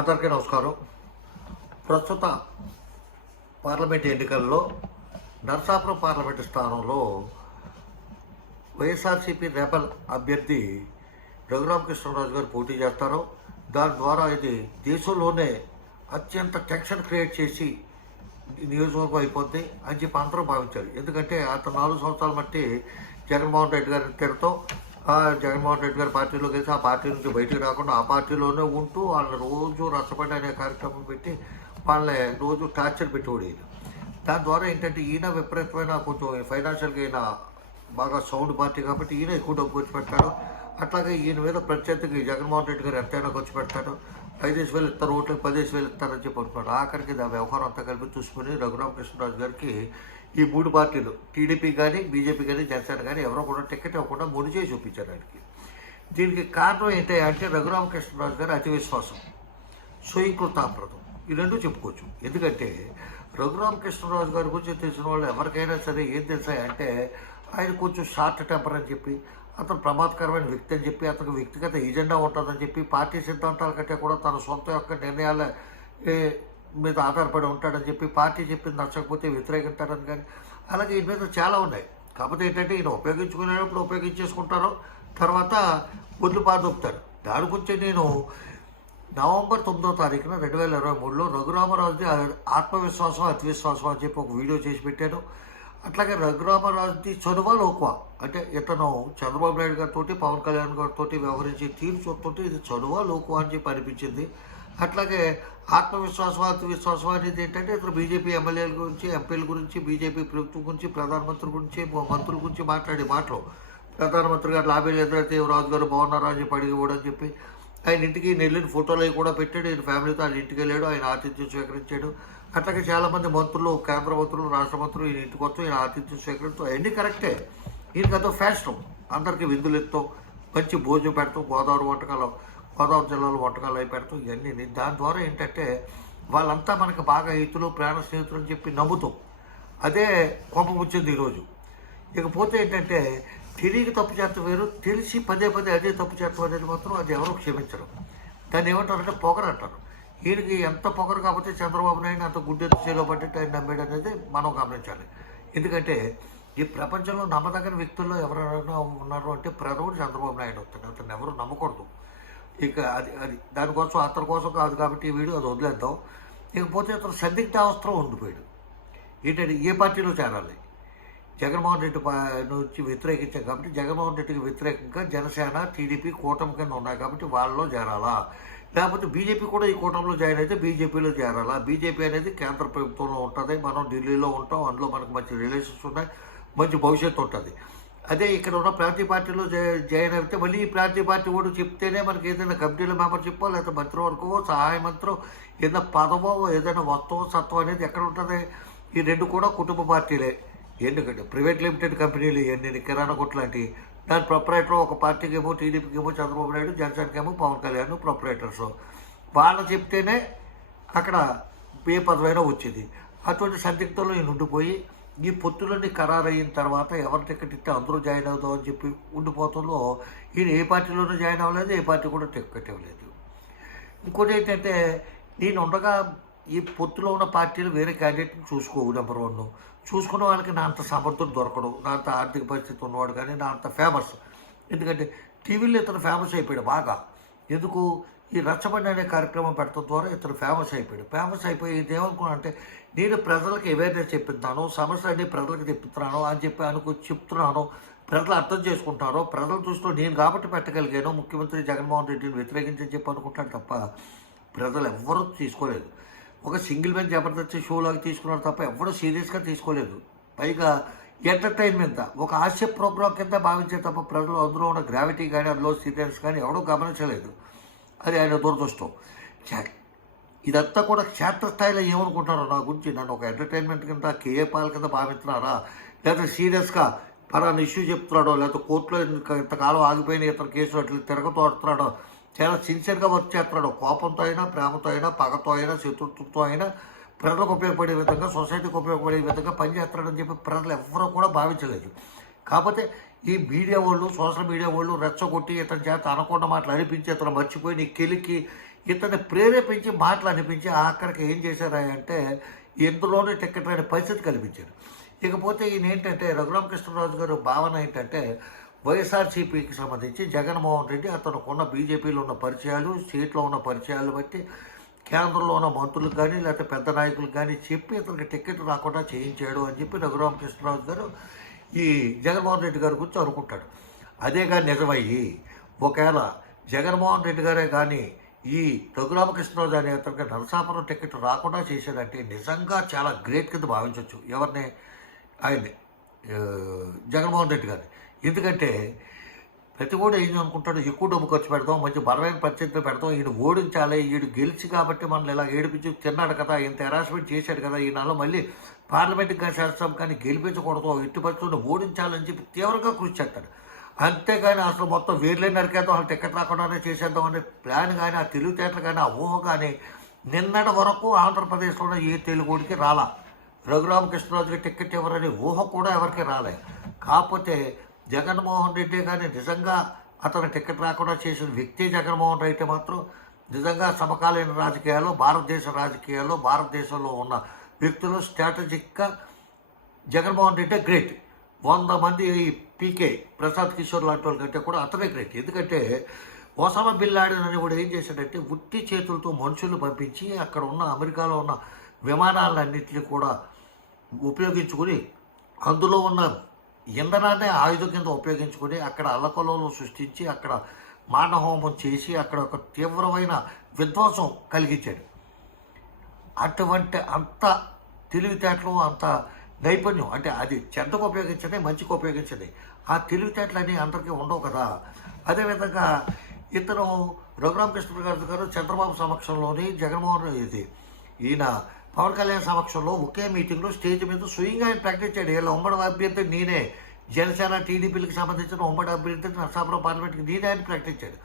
అందరికీ నమస్కారం. ప్రస్తుత పార్లమెంట్ ఎన్నికల్లో నరసాపురం పార్లమెంటు స్థానంలో వైఎస్ఆర్సీపీ రెబల్ అభ్యర్థి రఘురామకృష్ణరాజు గారు పోటీ చేస్తారు. దాని ద్వారా ఇది దేశంలోనే అత్యంత టెన్షన్ క్రియేట్ చేసి నియోజకవర్గం అయిపోద్ది అని చెప్పి అందరూ భావించారు. ఎందుకంటే అతను 4 సంవత్సరాల మట్టి జగన్మోహన్ రెడ్డి గారిని తిరగటం, జగన్మోహన్ రెడ్డి గారి పార్టీలో కలిసి ఆ పార్టీ నుంచి బయటకు రాకుండా ఆ పార్టీలోనే ఉంటూ వాళ్ళని రోజు రచ్చబండి అనే కార్యక్రమం పెట్టి వాళ్ళని రోజు టార్చర్ పెట్టేవాడు ఈయన. దాని ద్వారా ఏంటంటే ఈయన విపరీతమైన కొంచెం ఫైనాన్షియల్గా ఈయన బాగా సౌండ్ పార్టీ కాబట్టి ఈయన ఎక్కువ డబ్బు ఖర్చు పెడతాడు. అట్లాగే ఈయన మీద ప్రత్యర్థికి జగన్మోహన్ రెడ్డి గారు ఎంతైనా ఖర్చు పెడతాడు. 5,000 ఇస్తారు, ఓట్లకు 10,000 ఇస్తారని చెప్పి అనుకున్నాడు. ఆఖరికి ఆ వ్యవహారం అంతా కలిపి చూసుకుని రఘురామకృష్ణరాజు గారికి ఈ 3 పార్టీలు టీడీపీ కానీ, బీజేపీ కానీ, జనసేన కానీ ఎవరో కూడా టికెట్ ఇవ్వకుండా ముడి చేసి చూపించారు ఆయనకి. దీనికి కారణం ఏంటి అంటే రఘురామకృష్ణరాజు గారి అతి విశ్వాసం, స్వయంకృతాంప్రదం, ఈ రెండు చెప్పుకోవచ్చు. ఎందుకంటే రఘురామకృష్ణరాజు గారి గురించి తెలిసిన వాళ్ళు ఎవరికైనా సరే ఏం తెలుసా అంటే ఆయన కొంచెం షార్ట్ టెంపర్ అని చెప్పి, అతను ప్రమాదకరమైన వ్యక్తి అని చెప్పి, అతనికి వ్యక్తిగత ఎజెండా ఉంటుందని చెప్పి, పార్టీ సిద్ధాంతాల కంటే కూడా తన సొంత యొక్క నిర్ణయాల మీద ఆధారపడి ఉంటాడని చెప్పి, పార్టీ చెప్పింది నచ్చకపోతే వ్యతిరేకింటాడని కానీ అలాగే ఈయన మీద చాలా ఉన్నాయి. కాకపోతే ఏంటంటే ఈయన ఉపయోగించుకునేటప్పుడు ఉపయోగించేసుకుంటారు, తర్వాత వదిలి బాధొప్పుతారు. దాని గురించి నేను నవంబర్ 9వ తారీఖున 2023లో రఘురామరాజుది ఆత్మవిశ్వాసం అతి విశ్వాసం అని చెప్పి ఒక వీడియో చేసి పెట్టాను. అట్లాగే రఘురామరాజుది చనువ లోకువ, అంటే ఇతను చంద్రబాబు నాయుడు గారితో, పవన్ కళ్యాణ్ గారితో వ్యవహరించే తీరు చూస్తుంటే ఇది చనువ లోకువ అని చెప్పి అనిపించింది. అట్లాగే ఆత్మవిశ్వాసం అతి విశ్వాసం అనేది ఏంటంటే ఇతను బీజేపీ ఎమ్మెల్యేల గురించి, ఎంపీల గురించి, బీజేపీ ప్రభుత్వం గురించి, ప్రధానమంత్రి గురించి, మంత్రుల గురించి మాట్లాడే మాటలు. ప్రధానమంత్రి గారు లాబీలు ఎదురైతే రాజు గారు బాగున్నారా అని చెప్పి అడిగి కూడా చెప్పి ఆయన ఇంటికి వెళ్ళిన ఫోటోలు అవి కూడా పెట్టాడు. ఆయన ఫ్యామిలీతో ఆయన ఇంటికి వెళ్ళాడు, ఆయన ఆతిథ్యం స్వీకరించాడు. అట్లాగే చాలామంది మంత్రులు, కేంద్ర మంత్రులు, రాష్ట్ర మంత్రులు ఈయన ఇంటికి వస్తూ ఈయన ఆతిథ్యం స్వీకరిస్తూ అవన్నీ కరెక్టే. ఈయనకి అదో ఫ్యాషన్, అందరికీ విందులు ఎత్తాం, మంచి భోజనం పెడతాం, గోదావరి జిల్లాలో వంటకాలు అవి పెడతాం, ఇవన్నీ. దాని ద్వారా ఏంటంటే వాళ్ళంతా మనకి బాగా హితులు, ప్రాణ స్నేహితులు అని చెప్పి నమ్ముతాం. అదే కొంప ముచ్చింది ఈరోజు. ఇకపోతే ఏంటంటే తెలియక తప్పు చేస్తాం వేరు, తెలిసి పదే అదే తప్పు చేస్తాం అనేది మాత్రం అది ఎవరో క్షమించరు. దాన్ని ఏమంటారంటే పొగరు అంటారు. ఈయనకి ఎంత పొగరు కాకపోతే చంద్రబాబు నాయుడు అంత గుడ్డెత్తు చేలో పడ్డట్టు ఆయన నమ్మాడు అనేది మనం గమనించాలి. ఎందుకంటే ఈ ప్రపంచంలో నమ్మదగిన వ్యక్తుల్లో ఎవరైనా ఉన్నారు అంటే ప్రథముడు చంద్రబాబు నాయుడు అవుతాడు. అతను ఎవరు నమ్మకూడదు. ఇక అది దానికోసం అతని కోసం కాదు కాబట్టి ఈ వీడియో అది వదిలేద్దాం. ఇకపోతే అతను సందిగ్ధావస్థలో ఉండిపోయాడు. ఏంటంటే ఏ పార్టీలో చేరాలి, జగన్మోహన్ రెడ్డి నుంచి వ్యతిరేకించాం కాబట్టి జగన్మోహన్ రెడ్డికి వ్యతిరేకంగా జనసేన, టీడీపీ కూటమి కింద ఉన్నాయి కాబట్టి వాళ్ళలో చేరాలా, లేకపోతే బీజేపీ కూడా ఈ కూటమిలో జాయిన్ అయితే బీజేపీలో చేరాలా. బీజేపీ అనేది కేంద్ర ప్రభుత్వంలో ఉంటుంది, మనం ఢిల్లీలో ఉంటాం, అందులో మనకు మంచి రిలేషన్స్ ఉన్నాయి, మంచి భవిష్యత్తు ఉంటుంది. అదే ఇక్కడ ఉన్న ప్రాంతీయ పార్టీలో జాయిన్ అయితే మళ్ళీ ఈ ప్రాంతీయ పార్టీ కూడా చెప్తేనే మనకి ఏదైనా కమిటీలో మెంబర్షిప్పో లేకపోతే మంత్రివర్గమో, సహాయ మంత్రో, ఏదైనా పదమో, ఏదైనా వస్తువు సత్వం అనేది ఎక్కడ ఉంటుంది. ఈ రెండు కూడా కుటుంబ పార్టీలే. ఎందుకంటే ప్రైవేట్ లిమిటెడ్ కంపెనీలు ఇవన్నీ కిరాణా కొట్టు లాంటివి. దాని ప్రొపరేటర్ ఒక పార్టీకి ఏమో టీడీపీకి ఏమో చంద్రబాబు నాయుడు, జనసేనకి ఏమో పవన్ కళ్యాణ్ ప్రొపరేటర్స్. వాళ్ళు చెప్తేనే అక్కడ ఏ పదవైనా వచ్చేది. అటువంటి సందిగ్ధంలో ఈయన ఉండిపోయి ఈ పొత్తులన్నీ ఖరారయిన తర్వాత ఎవరి టికెట్ ఇస్తే అందరూ జాయిన్ అవుతాం అని చెప్పి ఉండిపోతుందో ఈయన ఏ పార్టీలోనూ జాయిన్ అవ్వలేదు, ఏ పార్టీ కూడా టికెట్ ఇవ్వలేదు. ఇంకోటి ఏంటంటే నేను ఉండగా ఈ పొత్తులో ఉన్న పార్టీలు వేరే క్యాండిడేట్ని చూసుకోవు. నెంబర్ 1 చూసుకున్న వాళ్ళకి నా అంత సమర్థుడు దొరకడు, నా అంత ఆర్థిక పరిస్థితి ఉన్నవాడు కానీ నా అంత ఫేమస్. ఎందుకంటే టీవీలో ఇతను ఫేమస్ అయిపోయాడు బాగా. ఎందుకు ఈ రచ్చబండి అనే కార్యక్రమం పెట్టడం ద్వారా ఇతను ఫేమస్ అయిపోయాడు. ఫేమస్ అయిపోయి ఇదేమనుకున్నా అంటే నేను ప్రజలకు అవేర్నెస్ చెప్పిస్తున్నాను, సమస్యలన్నీ ప్రజలకు తెప్పిస్తున్నాను అని చెప్పి చెప్తున్నాను, ప్రజలు అర్థం చేసుకుంటారో, ప్రజల దృష్టిలో నేను కాబట్టి పెట్టగలిగాను ముఖ్యమంత్రి జగన్మోహన్ రెడ్డిని వ్యతిరేకించని చెప్పి అనుకుంటాను తప్ప ప్రజలు ఎవ్వరూ తీసుకోలేదు. ఒక సింగిల్ మ్యాన్ జబర్దస్త్ షోలాగా తీసుకున్నారు తప్ప ఎవడూ సీరియస్గా తీసుకోలేదు. పైగా ఎంటర్టైన్మెంట్ ఒక హాస్య ప్రోగ్రాం కింద భావించే తప్ప ప్రజలు అందులో ఉన్న గ్రావిటీ కానీ అందులో సీరియస్ కానీ ఎవడూ గమనించలేదు. అది ఆయన దురదృష్టం. ఇదంతా కూడా క్షేత్రస్థాయిలో ఏమనుకుంటున్నారో నా గురించి, నన్ను ఒక ఎంటర్టైన్మెంట్ కింద కేఏ పాల్ కింద భావిస్తున్నారా, లేకపోతే సీరియస్గా పలానా ఇష్యూ చెప్తున్నాడో, లేకపోతే కోర్టులో ఇంతకాలం ఆగిపోయిన ఇతర కేసులు అట్లా తిరగతోడుతున్నాడో, చాలా సిన్సియర్గా వర్క్ చేస్తున్నాడు. కోపంతో అయినా, ప్రేమతో అయినా, పగతో అయినా, శత్రుత్వంతో అయినా ప్రజలకు ఉపయోగపడే విధంగా, సొసైటీకి ఉపయోగపడే విధంగా పనిచేస్తున్నాడని చెప్పి ప్రజలు ఎవ్వరూ కూడా భావించలేదు. కాకపోతే ఈ మీడియా వాళ్ళు, సోషల్ మీడియా వాళ్ళు రెచ్చగొట్టి ఇతని చేత అనకుండా మాటలు అనిపించి ఇతను మర్చిపోయి నీ కెలికి ఇతన్ని ప్రేరేపించి మాటలు అనిపించి ఆఖరికి ఏం చేశారా అంటే ఇందులోనే టికెట్ అనే పరిస్థితి కల్పించారు. ఇకపోతే ఈయన ఏంటంటే రఘురామకృష్ణరాజు గారు భావన ఏంటంటే వైఎస్ఆర్సీపీకి సంబంధించి జగన్మోహన్ రెడ్డి అతనుకున్న బీజేపీలో ఉన్న పరిచయాలు, స్టేట్లో ఉన్న పరిచయాలు బట్టి కేంద్రంలో ఉన్న మంత్రులకు కానీ లేకపోతే పెద్ద నాయకులకు కానీ చెప్పి ఇతనికి టికెట్ రాకుండా చేయించాడు అని చెప్పి రఘురామకృష్ణరాజు గారు ఈ జగన్మోహన్ రెడ్డి గారి గురించి అనుకుంటాడు. అదే కానీ నిజమయ్యి ఒకవేళ జగన్మోహన్ రెడ్డి గారే కానీ ఈ రఘురామకృష్ణరాజు అనే అతనికి నరసాపురం టికెట్ రాకుండా చేశాడంటే నిజంగా చాలా గ్రేట్ కింద భావించవచ్చు ఎవరిని, ఆయన్ని జగన్మోహన్ రెడ్డి గారిని. ఎందుకంటే ప్రతి కూడా ఏం అనుకుంటాడు, ఎక్కువ డబ్బు ఖర్చు పెడతాం, మంచి బలమైన పరిస్థితులు పెడతాం, ఈయన ఓడించాలి, ఈడు గెలిచి కాబట్టి మనల్ని ఇలా ఏడిపించి తిన్నాడు కదా, ఇంత హెరాస్మెంట్ చేశాడు కదా, ఈయనలో మళ్ళీ పార్లమెంట్కి కానీ శాసనసభ కానీ గెలిపించకూడదు, ఎట్టి పరిస్థితులను ఓడించాలని చెప్పి తీవ్రంగా కృషి చేస్తాడు. అంతేగాని అసలు మొత్తం వేర్లే నరికేద్దాం, అసలు టికెట్ రాకుండానే చేసేద్దాం అనే ప్లాన్ కానీ, ఆ తెలివితేటలు కానీ, ఆ ఊహ కానీ నిన్నటి వరకు ఆంధ్రప్రదేశ్లో ఏ తెలుగుడికి రాలా. రఘురామకృష్ణరాజుకి టికెట్ ఎవరనే ఊహ కూడా ఎవరికి రాలే. కాకపోతే జగన్మోహన్ రెడ్డి కానీ నిజంగా అతను టికెట్ రాకుండా చేసిన వ్యక్తి జగన్మోహన్ రెడ్డి అయితే మాత్రం నిజంగా సమకాలీన రాజకీయాల్లో భారతదేశంలో ఉన్న వ్యక్తులు స్ట్రాటజిక్గా జగన్మోహన్ రెడ్డి గ్రేట్. 100 మంది పీకే ప్రసాద్ కిషోర్ లాంటి వాళ్ళ కంటే కూడా అతనే గ్రేట్. ఎందుకంటే ఒసామా బిన్ లాడెన్ అని కూడా ఏం చేశాడంటే ఉట్టి చేతులతో మనుషులు పంపించి అక్కడ ఉన్న అమెరికాలో ఉన్న విమానాలన్నింటినీ కూడా ఉపయోగించుకుని అందులో ఉన్న ఇంధనాన్ని ఆయుధం కింద ఉపయోగించుకొని అక్కడ అల్లకల్లోలం సృష్టించి అక్కడ మానహోమం చేసి అక్కడ ఒక తీవ్రమైన విధ్వంసం కలిగించాడు. అటువంటి అంత తెలివితేటలు, అంత నైపుణ్యం, అంటే అది చెడ్డకు ఉపయోగించండి, మంచికి ఉపయోగించండి, ఆ తెలివితేటలన్నీ అందరికీ ఉండవు కదా. అదేవిధంగా ఇతను రఘురామకృష్ణరాజు గారు చంద్రబాబు సమక్షంలోని జగన్మోహన్ ఈయన పవన్ కళ్యాణ్ సమక్షంలో ఒకే మీటింగ్లో స్టేజ్ మీద స్వయంగా ఆయన ప్రకటించాడు, వీళ్ళ ఉమ్మడి అభ్యర్థి నేనే, జనసేన టీడీపీలకు సంబంధించిన ఉమ్మడి అభ్యర్థి నరసాపురం పార్లమెంట్కి నేనే అని ప్రకటించాడు.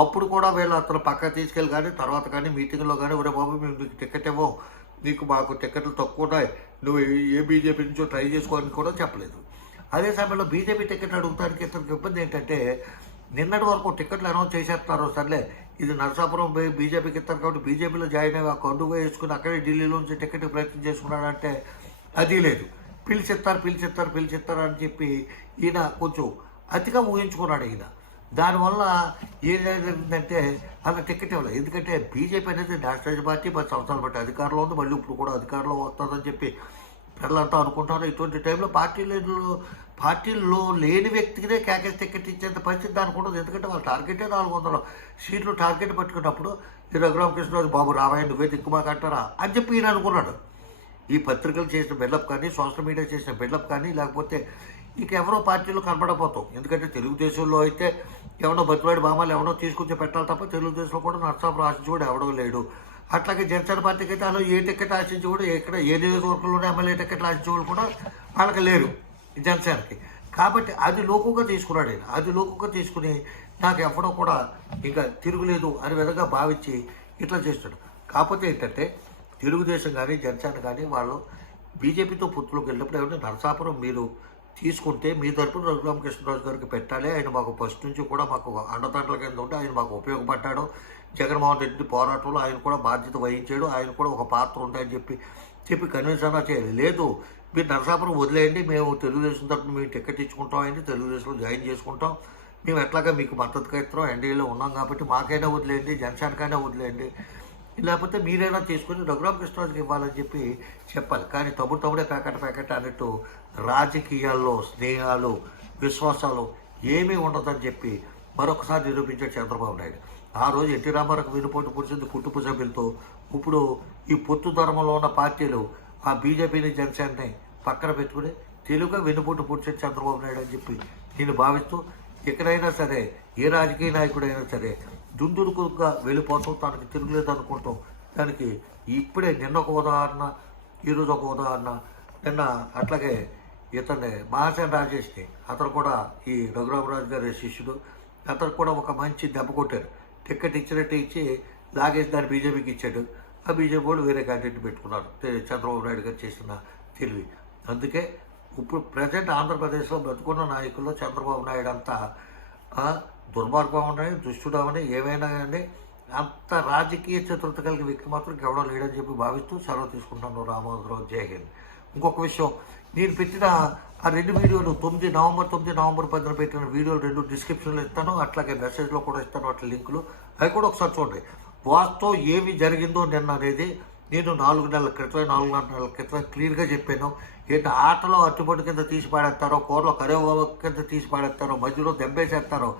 అప్పుడు కూడా వీళ్ళు అతను పక్క తీసుకెళ్ళి కానీ తర్వాత కానీ మీటింగ్లో కానీ ఒరే బాబు మేము నీకు టికెట్ ఇవ్వం, నీకు మాకు టికెట్లు తక్కువ ఉన్నాయి, నువ్వు ఏ బీజేపీ నుంచో ట్రై చేసుకోవాలని కూడా చెప్పలేదు. అదే సమయంలో బీజేపీ టికెట్ అడుగుతానికి ఇతనికి ఇబ్బంది ఏంటంటే నిన్నటి వరకు టికెట్లు అనౌన్స్ చేసేస్తున్నారు, సర్లే ఇది నరసాపురం బీజేపీకి ఇస్తారు కాబట్టి బీజేపీలో జాయిన్ అయ్యి కొండుగా వేసుకుని అక్కడే ఢిల్లీలో నుంచి టికెట్ ప్రయత్నం చేసుకున్నాడంటే అది లేదు. పిలిచిస్తారు అని చెప్పి ఈయన కొంచెం అతిగా ఊహించుకున్నాడు. ఈయన దానివల్ల ఏం జరిగిందంటే అలా టికెట్ ఇవ్వలేదు. ఎందుకంటే బీజేపీ అనేది నేషనల్ పార్టీ 10 సంవత్సరాలు బట్టి అధికారంలో ఉంది, మళ్ళీ ఇప్పుడు కూడా అధికారంలో వస్తుందని చెప్పి ప్రజలంతా అనుకుంటారు. ఇటువంటి టైంలో పార్టీల్లో లేని వ్యక్తికినే కేకేసి టికెట్ ఇచ్చేంత పరిస్థితి దానికి ఉండదు. ఎందుకంటే వాళ్ళ టార్గెటే 400 సీట్లు టార్గెట్ పట్టుకున్నప్పుడు ఈ రఘురామకృష్ణరాజు బాబు రామాయణ నువ్వే దిక్కుమాకంటారా అని చెప్పి ఈయన అనుకున్నాడు. ఈ పత్రికలు చేసిన బిల్డప్ కానీ, సోషల్ మీడియా చేసిన బిల్డప్ కానీ, లేకపోతే ఇక ఎవరో పార్టీలో కనబడపోతాం. ఎందుకంటే తెలుగుదేశంలో అయితే ఎవడో బతివాడి బామాలు ఎవడో తీసుకొచ్చి పెట్టాలి తప్ప తెలుగుదేశంలో కూడా నరసాపురం ఆశించి కూడా ఎవడో లేడు. అట్లాగే జనసేన పార్టీకి అయితే అలా ఏ టికెట్ ఆశించి కూడా ఎక్కడ ఏ నియోజకవర్గంలోనే ఎమ్మెల్యే టికెట్లు ఆశించే వాళ్ళు కూడా వాళ్ళకి లేరు జనసేనకి. కాబట్టి అది లోకుగా తీసుకున్నాడు ఆయన. అది లోకుగా తీసుకుని నాకు ఎవడో కూడా ఇంకా తిరుగులేదు అనే విధంగా భావించి ఇట్లా చేస్తాడు. కాకపోతే ఏంటంటే తెలుగుదేశం కానీ జనసేన కానీ వాళ్ళు బీజేపీతో పొత్తులోకి వెళ్ళినప్పుడు ఏమంటే నరసాపురం మీరు తీసుకుంటే మీ తరపున రఘురామకృష్ణరాజు గారికి పెట్టాలి, ఆయన మాకు ఫస్ట్ నుంచి కూడా మాకు అండదండల కింద ఉంటే ఆయన మాకు ఉపయోగపడ్డాడు, జగన్మోహన్ రెడ్డి పోరాటంలో ఆయన కూడా బాధ్యత వహించాడు, ఆయన కూడా ఒక పాత్ర ఉంటాయని చెప్పి కన్విన్స్ అన్నా చేయాలి. లేదు మీరు నరసాపురం వదిలేయండి, మేము తెలుగుదేశం తరపున మేము టికెట్ ఇచ్చుకుంటాం, అయింది తెలుగుదేశంలో జాయిన్ చేసుకుంటాం, మేము ఎట్లాగా మీకు మద్దతుగా ఇస్తాం, ఎన్డీఏలో ఉన్నాం కాబట్టి మాకైనా వదిలేయండి, జనసేనకైనా వదిలేయండి, లేకపోతే మీరైనా తీసుకుని రఘురామకృష్ణరాజుకి ఇవ్వాలని చెప్పాలి. కానీ తమ్ముడే ప్యాకెట్ అన్నట్టు రాజకీయాల్లో స్నేహాలు విశ్వాసాలు ఏమీ ఉండదని చెప్పి మరొకసారి నిరూపించాడు చంద్రబాబు నాయుడు. ఆ రోజు ఎన్టీ రామారావుకు వెనుపోటు పొడిచింది కుటుంబ సభ్యులతో. ఇప్పుడు ఈ పొత్తు ధర్మంలో ఉన్న పార్టీలు ఆ బీజేపీని జనసేనని పక్కన పెట్టుకుని తెలుగుగా వెనుపోటు పొడిచిన చంద్రబాబు నాయుడు అని చెప్పి నేను భావిస్తూ ఎక్కడైనా సరే ఏ రాజకీయ నాయకుడైనా సరే దుందుడుకుగా వెళ్ళిపోతాం, తనకి తిరుగులేదు అనుకుంటాం. దానికి ఇప్పుడే నిన్న ఒక ఉదాహరణ, ఈరోజు ఒక ఉదాహరణ. నిన్న అట్లాగే ఇతన్ని మహాసేన రాజేష్ని, అతను కూడా ఈ రఘురామరాజు గారి శిష్యుడు, అతను కూడా ఒక మంచి దెబ్బ కొట్టారు. టికెట్ ఇచ్చినట్టు ఇచ్చి లాగేసి దాన్ని బీజేపీకి ఇచ్చాడు. ఆ బీజేపీ వాళ్ళు వేరే క్యాండిడేట్ పెట్టుకున్నారు. చంద్రబాబు నాయుడు గారు చేసిన తెలివి. అందుకే ఇప్పుడు ప్రజెంట్ ఆంధ్రప్రదేశ్లో బతుకున్న నాయకుల్లో చంద్రబాబు నాయుడు అంతా దుర్మార్గం ఉన్నాయి, దుష్టుడవని ఏమైనా కానీ అంత రాజకీయ చతురత కలిగిన వ్యక్తి మాత్రం ఎవడో లేడని చెప్పి భావిస్తూ సెలవు తీసుకుంటాను. రామోదరావు, జై హింద్. ఇంకొక విషయం, నేను పెట్టిన ఆ 2 వీడియోలు 9 నవంబర్ 10 పెట్టిన వీడియోలు 2 డిస్క్రిప్షన్లో ఇస్తాను, అట్లాగే మెసేజ్లో కూడా ఇస్తాను అట్లా లింకులు. అవి కూడా ఒకసారి చూడండి. వాస్తవం ఏమి జరిగిందో నిన్న అనేది నేను 4 నెలల క్రితం క్లియర్గా చెప్పాను. ఏంటి ఆటలో అట్టుబడి కింద తీసి పాడేస్తారో, కూరలో కరివేపాకు కింద తీసి పాడేస్తారో, మధ్యలో దెబ్బేసేస్తారో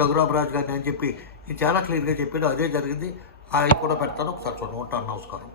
రఘురామరాజు గారిని అని చెప్పి నేను చాలా క్లియర్గా చెప్పాను. అదే జరిగింది. అవి కూడా పెడతాను, ఒకసారి చూడండి. ఉంటాను. నమస్కారం.